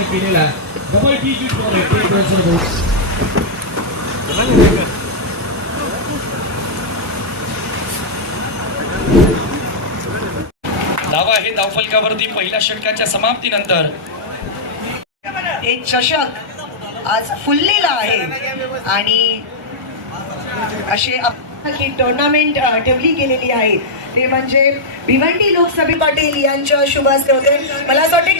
प्रयत्न केलेला. Double T धावा आहे. धावफलकावरती पहिल्या षटकाच्या समाप्तीनंतर. एक चषक आज फुललेला आहे. आणि असे ही टुर्नामेंट ठेवली गेलेली आहे. ते म्हणजे भिवंडी लोकसभे पाटील यांच्या शुभ हस्ते होते मला असं वाटते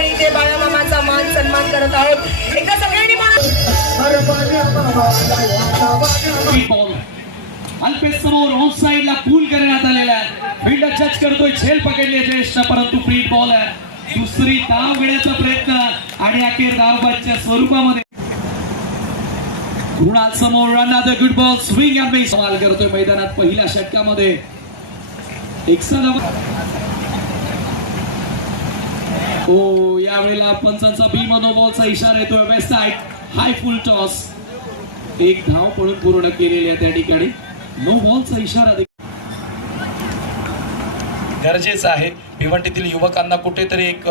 आपण ते बाळामामाचा मान सन्मान करत आहोत. एकदा सगळ्यांनी बॉल. अल्पेच समोर ऑफ साईडला पूल करण्यात आलेला आहे. फिल्डर टच करतोय झेल पकडली आहे परंतु फ्री बॉल आहे. दुसरी धाव घेण्याचा प्रयत्न आणि अखेर धावबाच्या स्वरूपामध्ये. कृणाल समोर run good ball swing and सवाल करतोय मैदानात पहिल्या षटकामध्ये. एक्स्ट्रा धावा हो यावेळेला पंचांचा बी मनोबॉलचा इशारा येतोय. Waist side high full toss एक धाव पडून पूर्ण केलेली आहे त्या ठिकाणी. नो बॉलचा इशारा देखील गरजेचं आहे. भिवंडीतील युवकांना कुठेतरी एक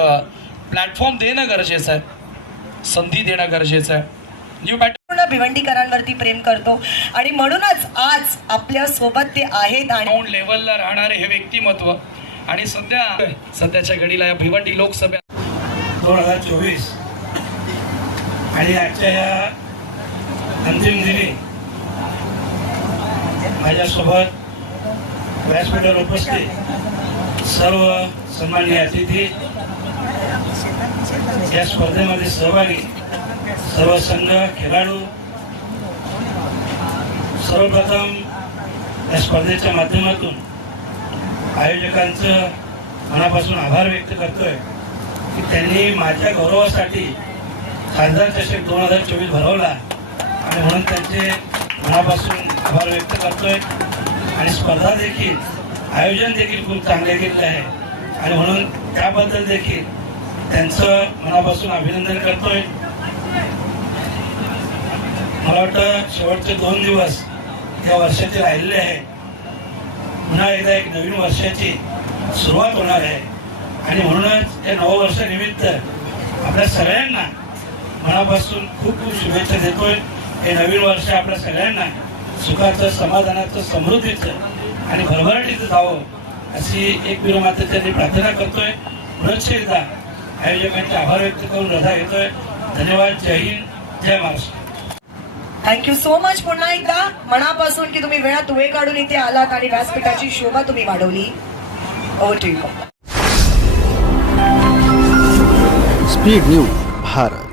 प्लॅटफॉर्म देणं गरजेचं आहे. संधी देणं गरजेचं आहे. न्यू बॅट भिवंडीकरांवरती प्रेम करतो. आणि म्हणूनच आज आपल्यासोबत ते आहेत आणि लेवलला राहणारे हे व्यक्तिमत्व आणि सध्या सध्याच्या घडीला या भिवंडी लोकसभा दोन हजार चोवीस आणि आजच्या या अंतिम दिनी माझ्यासोबत व्यासपीठावर उपस्थित सर्व सन्मान्य अतिथी या स्पर्धेमध्ये सहभागी सर्व संघ खेळाडू सर्वप्रथम या स्पर्धेच्या माध्यमातून आयोजकांचं मनापासून आभार व्यक्त करतोय की त्यांनी माझ्या गौरवासाठी खासदार चषक दोन हजार चोवीस भरवला आणि म्हणून त्यांचे मनापासून आभार व्यक्त करतोय. आणि स्पर्धा देखील आयोजन देखील खूप चांगले केलेलं आहे. आणि म्हणून त्याबद्दल देखील त्यांचं मनापासून अभिनंदन करतोय. मला वाटतं शेवटचे दोन दिवस या वर्षाचे राहिलेले आहे पुन्हा एकदा एक नवीन वर्षाची सुरुवात होणार आहे. आणि म्हणूनच या नववर्षानिमित्त आपल्या सगळ्यांना मनापासून खूप खूप शुभेच्छा देतोय. हे नवीन वर्ष आपल्या सगळ्यांना सुखाचं समाधानाचं समृद्धीचं आणि भरभराटीचं जावं अशी एक विरमातेच्या प्रार्थना करतोय. पुनश्च एकदा आयोजकांचे आभार व्यक्त करून रजा घेतोय. धन्यवाद. जय हिंद. जय Maharashtra. Thank you so much पुन्हा एकदा मनापासून की तुम्ही वेळात वेळ काढून इथे आलात आणि व्यासपीठाची शोभा तुम्ही वाढवली. Speed news Bharat